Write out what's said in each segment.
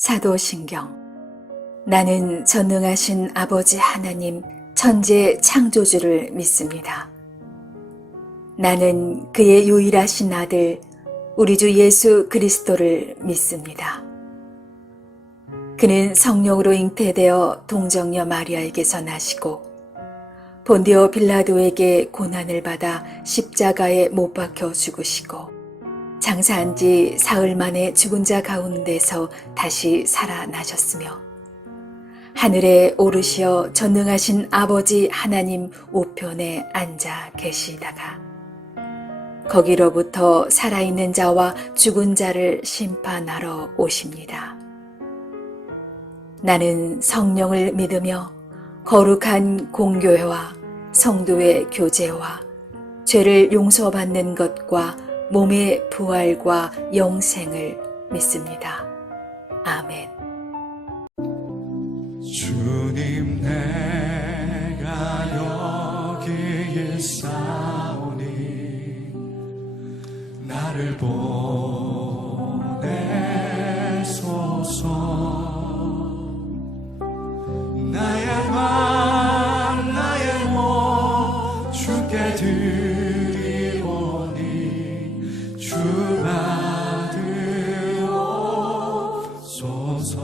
사도신경. 나는 전능하신 아버지 하나님 천재 창조주를 믿습니다. 나는 그의 유일하신 아들 우리 주 예수 그리스도를 믿습니다. 그는 성령으로 잉태되어 동정녀 마리아에게서 나시고 본디오 빌라도에게 고난을 받아 십자가에 못 박혀 죽으시고 장사한 지 사흘 만에 죽은 자 가운데서 다시 살아나셨으며 하늘에 오르시어 전능하신 아버지 하나님 우편에 앉아 계시다가 거기로부터 살아있는 자와 죽은 자를 심판하러 오십니다. 나는 성령을 믿으며 거룩한 공교회와 성도의 교제와 죄를 용서받는 것과 몸의 부활과 영생을 믿습니다. 아멘. 주님, 내가 여기에 있사오니 나를 보내소서. 나의 맘 나의 몸 주께 드리오니 주 받으옵소서.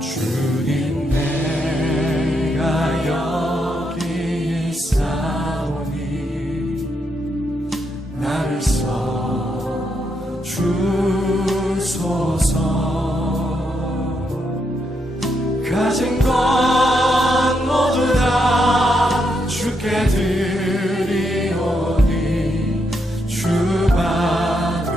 주님, 내가 여기에 있사오니 나를 써 주소서. 가진 것 모두 다 주께 드리오니 주 받으옵소서.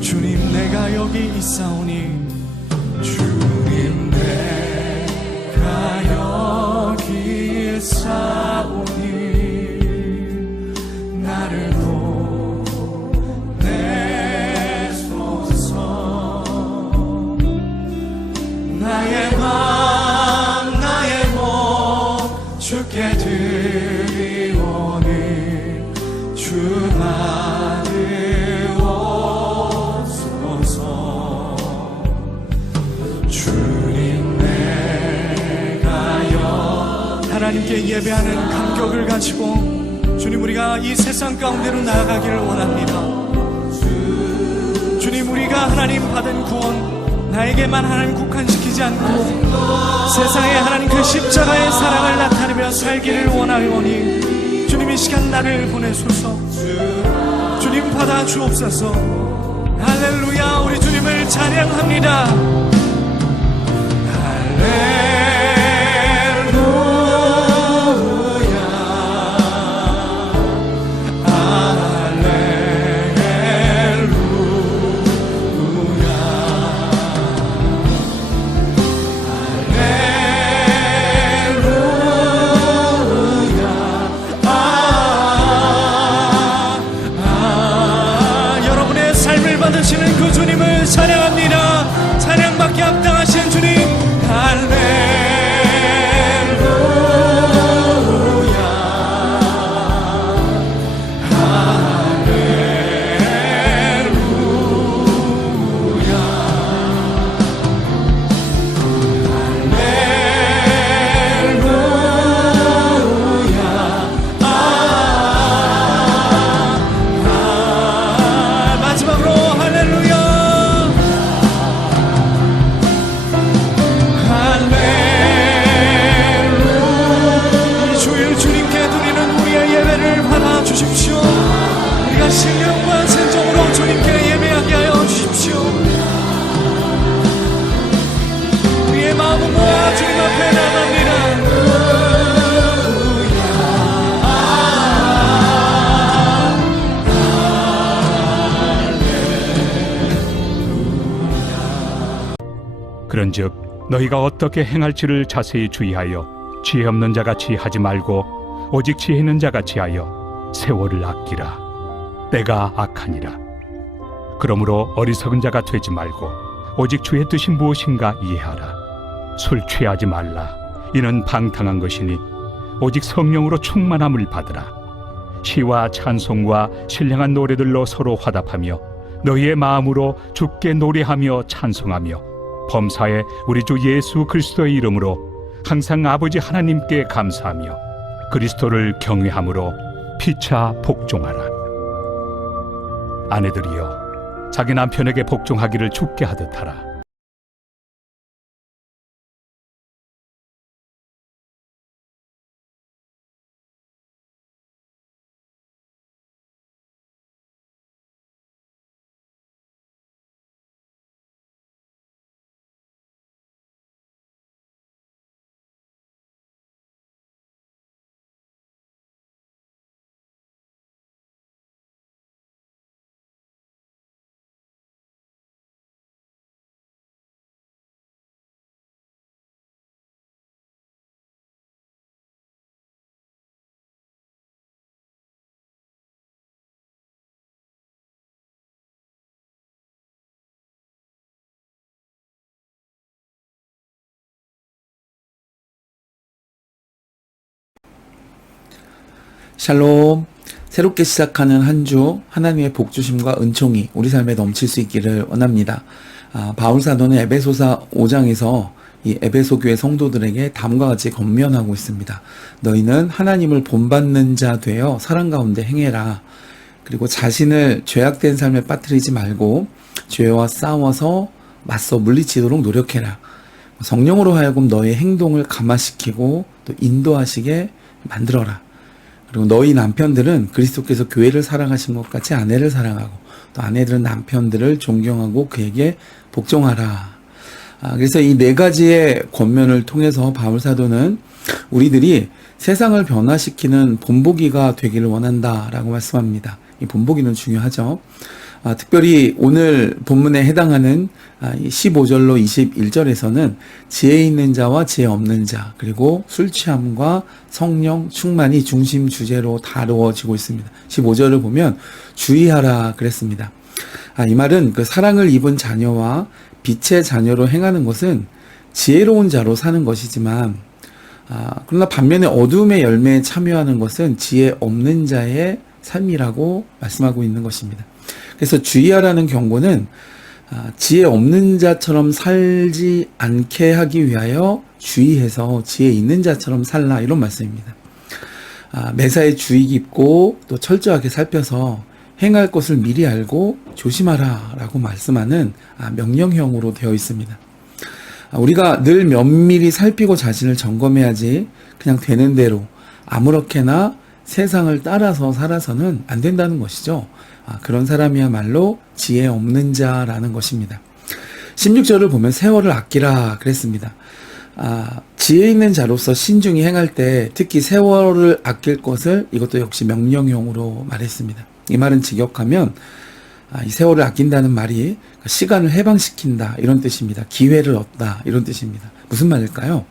주님, 내가 여기 있사오니 나를 보내소서. 나의 맘 나의 몸 주께 드리오니 주 받으옵소서. 주님, 내가 하나님께 예배하는 감격을 가지고 주님, 우리가 이 세상 가운데로 나아가기를 원합니다. 주님, 우리가 하나님 받은 구원 나에게만 하나님 국한시키지 않고 세상에 하나님 그 십자가의 사랑을 나타내며 살기를 원하오니 주님, 이 시간 나를 보내소서. 주님, 받아 주옵소서. 할렐루야. 우리 주님을 찬양합니다. 여러분의 삶을 받으시는 그 주님을 찬양합니다. 찬양받기 합당하신 주님, 마지막으로 할렐루야. 그런즉 너희가 어떻게 행할지를 자세히 주의하여 지혜 없는 자같이 하지 말고 오직 지혜 있는 자같이 하여 세월을 아끼라. 때가 악하니라. 그러므로 어리석은 자가 되지 말고 오직 주의 뜻이 무엇인가 이해하라. 술 취하지 말라. 이는 방탕한 것이니 오직 성령으로 충만함을 받으라. 시와 찬송과 신령한 노래들로 서로 화답하며 너희의 마음으로 주께 노래하며 찬송하며 범사에 우리 주 예수 그리스도의 이름으로 항상 아버지 하나님께 감사하며 그리스도를 경외함으로 피차 복종하라. 아내들이여 자기 남편에게 복종하기를 주께 하듯 하라. 샬롬. 새롭게 시작하는 한 주 하나님의 복주심과 은총이 우리 삶에 넘칠 수 있기를 원합니다. 바울 사도는 에베소서 5장에서 이 에베소 교회 성도들에게 다음과 같이 권면하고 있습니다. 너희는 하나님을 본받는 자 되어 사랑 가운데 행해라. 그리고 자신을 죄악된 삶에 빠뜨리지 말고 죄와 싸워서 맞서 물리치도록 노력해라. 성령으로 하여금 너의 행동을 감화시키고 또 인도하시게 만들어라. 그리고 너희 남편들은 그리스도께서 교회를 사랑하신 것 같이 아내를 사랑하고 또 아내들은 남편들을 존경하고 그에게 복종하라. 그래서 이 네 가지의 권면을 통해서 바울 사도는 우리들이 세상을 변화시키는 본보기가 되기를 원한다라고 말씀합니다. 이 본보기는 중요하죠. 특별히 오늘 본문에 해당하는 15절로 21절에서는 지혜 있는 자와 지혜 없는 자, 그리고 술 취함과 성령 충만이 중심 주제로 다루어지고 있습니다. 15절을 보면 주의하라 그랬습니다. 이 말은 그 사랑을 입은 자녀와 빛의 자녀로 행하는 것은 지혜로운 자로 사는 것이지만, 그러나 반면에 어둠의 열매에 참여하는 것은 지혜 없는 자의 삶이라고 말씀하고 있는 것입니다. 그래서 주의하라는 경고는 지혜 없는 자처럼 살지 않게 하기 위하여 주의해서 지혜 있는 자처럼 살라, 이런 말씀입니다. 매사에 주의 깊고 또 철저하게 살펴서 행할 것을 미리 알고 조심하라 라고 말씀하는 명령형으로 되어 있습니다. 우리가 늘 면밀히 살피고 자신을 점검해야지 그냥 되는 대로 아무렇게나 세상을 따라서 살아서는 안 된다는 것이죠. 그런 사람이야말로 지혜 없는 자라는 것입니다. 16절을 보면 세월을 아끼라 그랬습니다. 지혜 있는 자로서 신중히 행할 때 특히 세월을 아낄 것을 이것도 역시 명령형으로 말했습니다. 이 말은 직역하면 이 세월을 아낀다는 말이 시간을 해방시킨다 이런 뜻입니다. 기회를 얻다 이런 뜻입니다. 무슨 말일까요?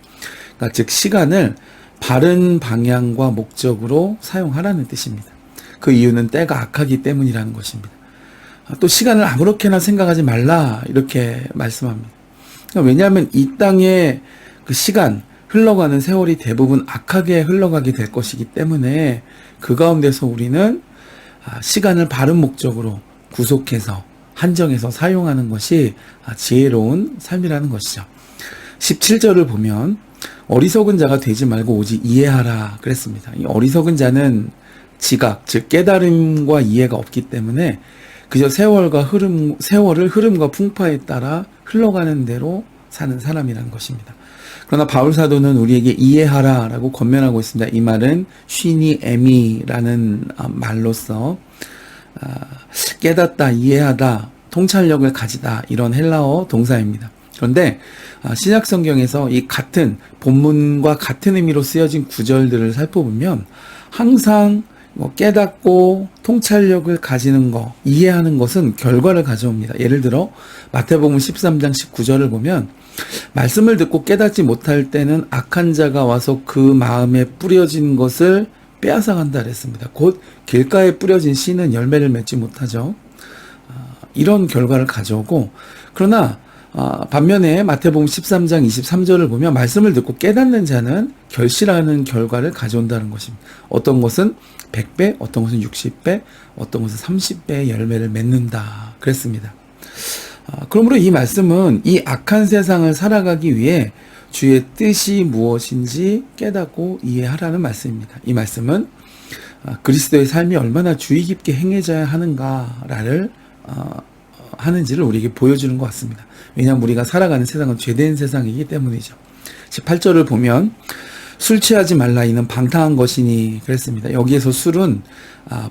그러니까 즉 시간을 바른 방향과 목적으로 사용하라는 뜻입니다. 그 이유는 때가 악하기 때문이라는 것입니다. 또 시간을 아무렇게나 생각하지 말라 이렇게 말씀합니다. 왜냐하면 이 땅의 그 시간, 흘러가는 세월이 대부분 악하게 흘러가게 될 것이기 때문에 그 가운데서 우리는 시간을 바른 목적으로 구속해서 한정해서 사용하는 것이 지혜로운 삶이라는 것이죠. 17절을 보면 어리석은 자가 되지 말고 오직 이해하라 그랬습니다. 이 어리석은 자는 지각, 즉 깨달음과 이해가 없기 때문에 그저 세월을 흐름과 풍파에 따라 흘러가는 대로 사는 사람이라는 것입니다. 그러나 바울 사도는 우리에게 이해하라라고 권면하고 있습니다. 이 말은 쉬니 에미라는 말로서 깨닫다, 이해하다, 통찰력을 가지다 이런 헬라어 동사입니다. 그런데 신약 성경에서 이 같은 본문과 같은 의미로 쓰여진 구절들을 살펴보면 항상 깨닫고 통찰력을 가지는 거, 이해하는 것은 결과를 가져옵니다. 예를 들어 마태복음 13장 19절을 보면 말씀을 듣고 깨닫지 못할 때는 악한 자가 와서 그 마음에 뿌려진 것을 빼앗아 간다 그랬습니다. 곧 길가에 뿌려진 씨는 열매를 맺지 못하죠. 이런 결과를 가져오고, 그러나 반면에 마태복음 13장 23절을 보면 말씀을 듣고 깨닫는 자는 결실하는 결과를 가져온다는 것입니다. 어떤 것은 100배, 어떤 것은 60배, 어떤 것은 30배의 열매를 맺는다 그랬습니다. 그러므로 이 말씀은 이 악한 세상을 살아가기 위해 주의 뜻이 무엇인지 깨닫고 이해하라는 말씀입니다. 이 말씀은 그리스도의 삶이 얼마나 주의 깊게 행해져야 하는가를 하는지를 우리에게 보여주는 것 같습니다. 왜냐하면 우리가 살아가는 세상은 죄된 세상이기 때문이죠. 18절을 보면 술 취하지 말라 이는 방탕한 것이니 그랬습니다. 여기에서 술은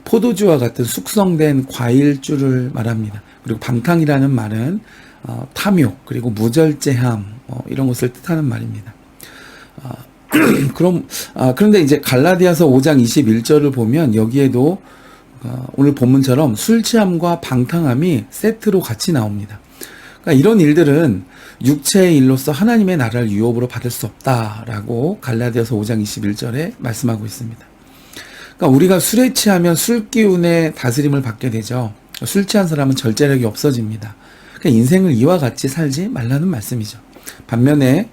포도주와 같은 숙성된 과일주를 말합니다. 그리고 방탕이라는 말은 탐욕 그리고 무절제함 이런 것을 뜻하는 말입니다. 그런데 이제 갈라디아서 5장 21절을 보면 여기에도 오늘 본문처럼 술 취함과 방탕함이 세트로 같이 나옵니다. 그러니까 이런 일들은 육체의 일로서 하나님의 나라를 유업으로 받을 수 없다라고 갈라디아서 5장 21절에 말씀하고 있습니다. 그러니까 우리가 술에 취하면 술 기운의 다스림을 받게 되죠. 술 취한 사람은 절제력이 없어집니다. 그러니까 인생을 이와 같이 살지 말라는 말씀이죠. 반면에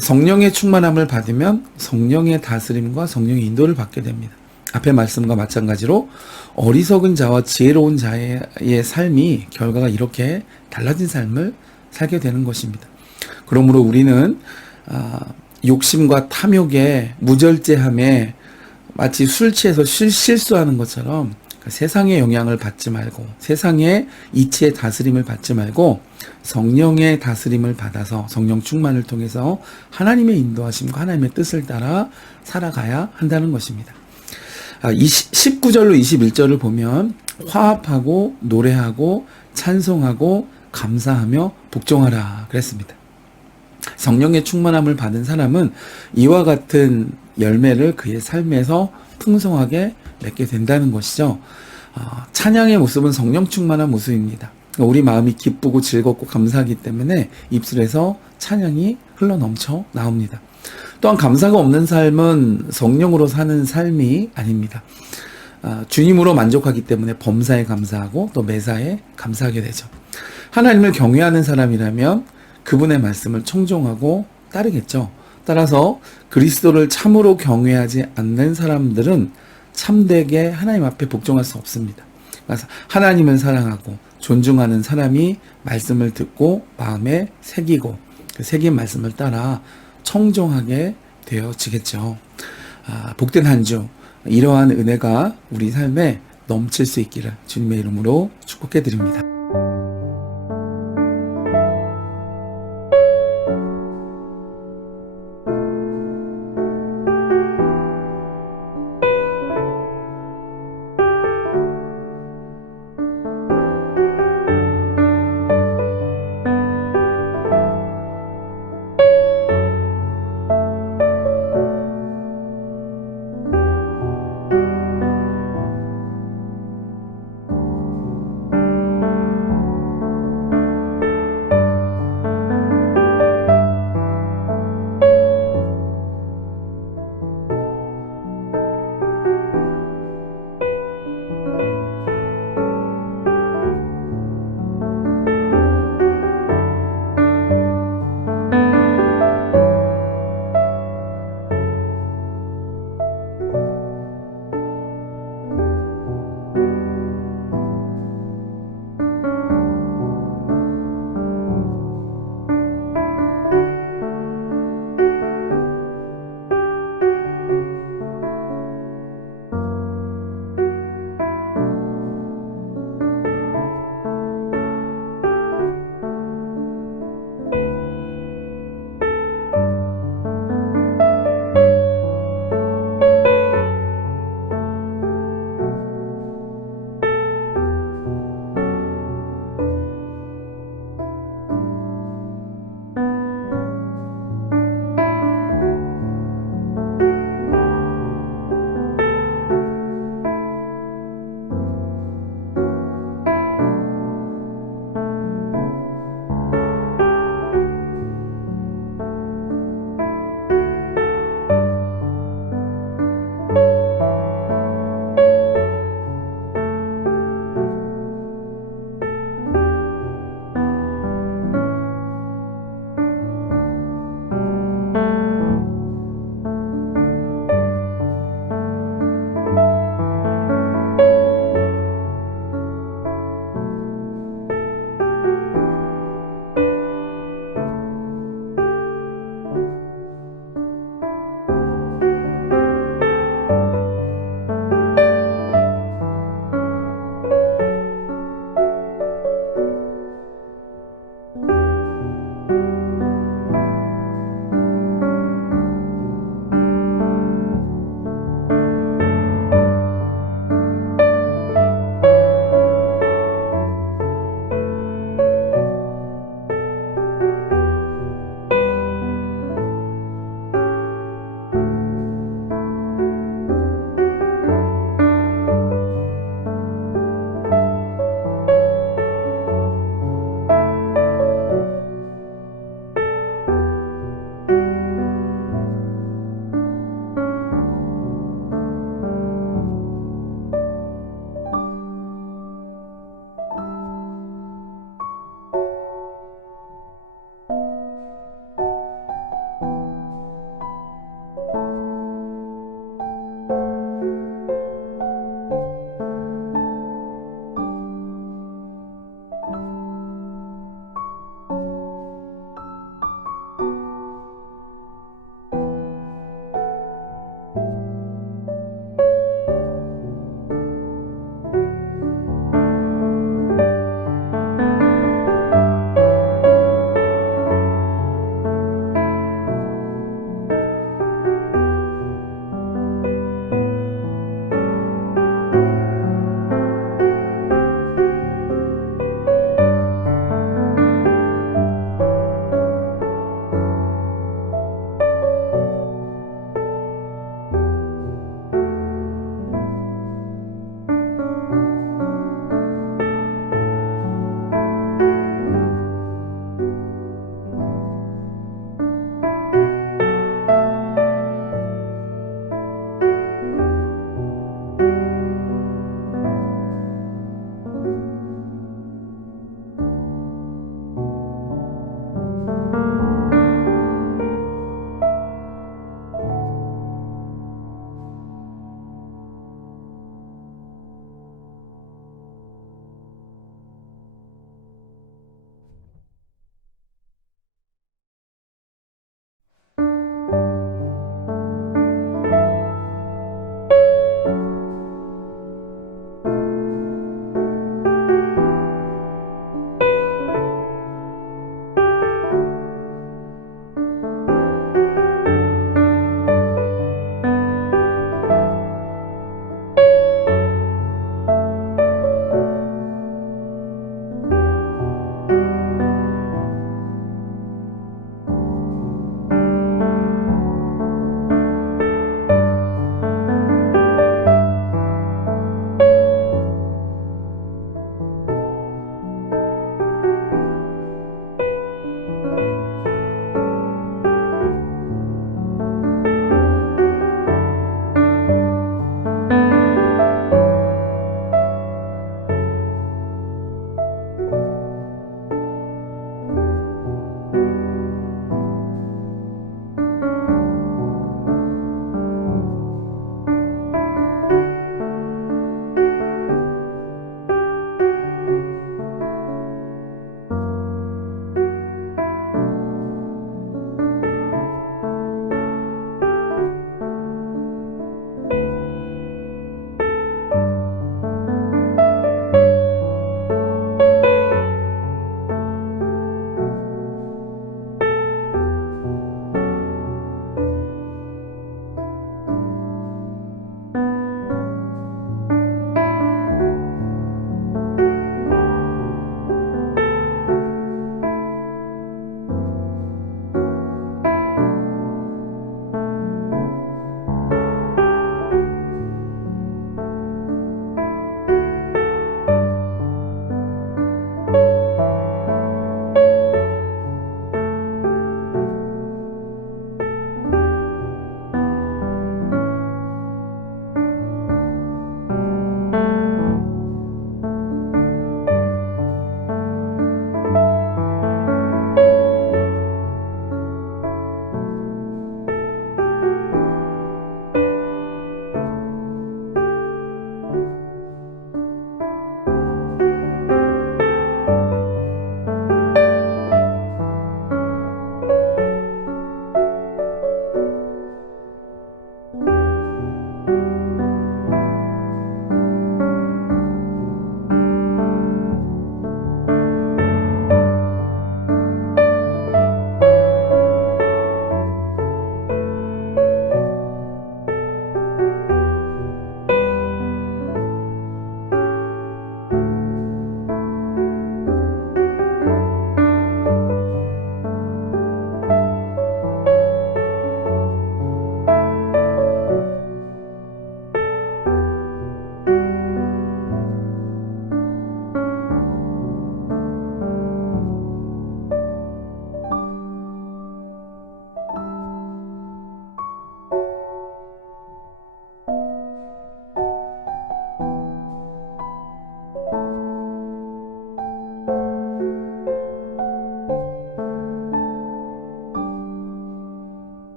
성령의 충만함을 받으면 성령의 다스림과 성령의 인도를 받게 됩니다. 앞의 말씀과 마찬가지로 어리석은 자와 지혜로운 자의 삶이 결과가 이렇게 달라진 삶을 살게 되는 것입니다. 그러므로 우리는 욕심과 탐욕에 무절제함에 마치 술 취해서 실수하는 것처럼 세상의 영향을 받지 말고 세상의 이치의 다스림을 받지 말고 성령의 다스림을 받아서 성령 충만을 통해서 하나님의 인도하심과 하나님의 뜻을 따라 살아가야 한다는 것입니다. 19절로 21절을 보면 화합하고 노래하고 찬송하고 감사하며 복종하라 그랬습니다. 성령의 충만함을 받은 사람은 이와 같은 열매를 그의 삶에서 풍성하게 맺게 된다는 것이죠. 찬양의 모습은 성령 충만한 모습입니다. 우리 마음이 기쁘고 즐겁고 감사하기 때문에 입술에서 찬양이 흘러넘쳐 나옵니다. 또한 감사가 없는 삶은 성령으로 사는 삶이 아닙니다. 주님으로 만족하기 때문에 범사에 감사하고 또 매사에 감사하게 되죠. 하나님을 경외하는 사람이라면 그분의 말씀을 청종하고 따르겠죠. 따라서 그리스도를 참으로 경외하지 않는 사람들은 참되게 하나님 앞에 복종할 수 없습니다. 그래서 하나님을 사랑하고 존중하는 사람이 말씀을 듣고 마음에 새기고 그 새긴 말씀을 따라 청종하게 되어지겠죠. 복된 한 주, 이러한 은혜가 우리 삶에 넘칠 수 있기를 주님의 이름으로 축복해 드립니다.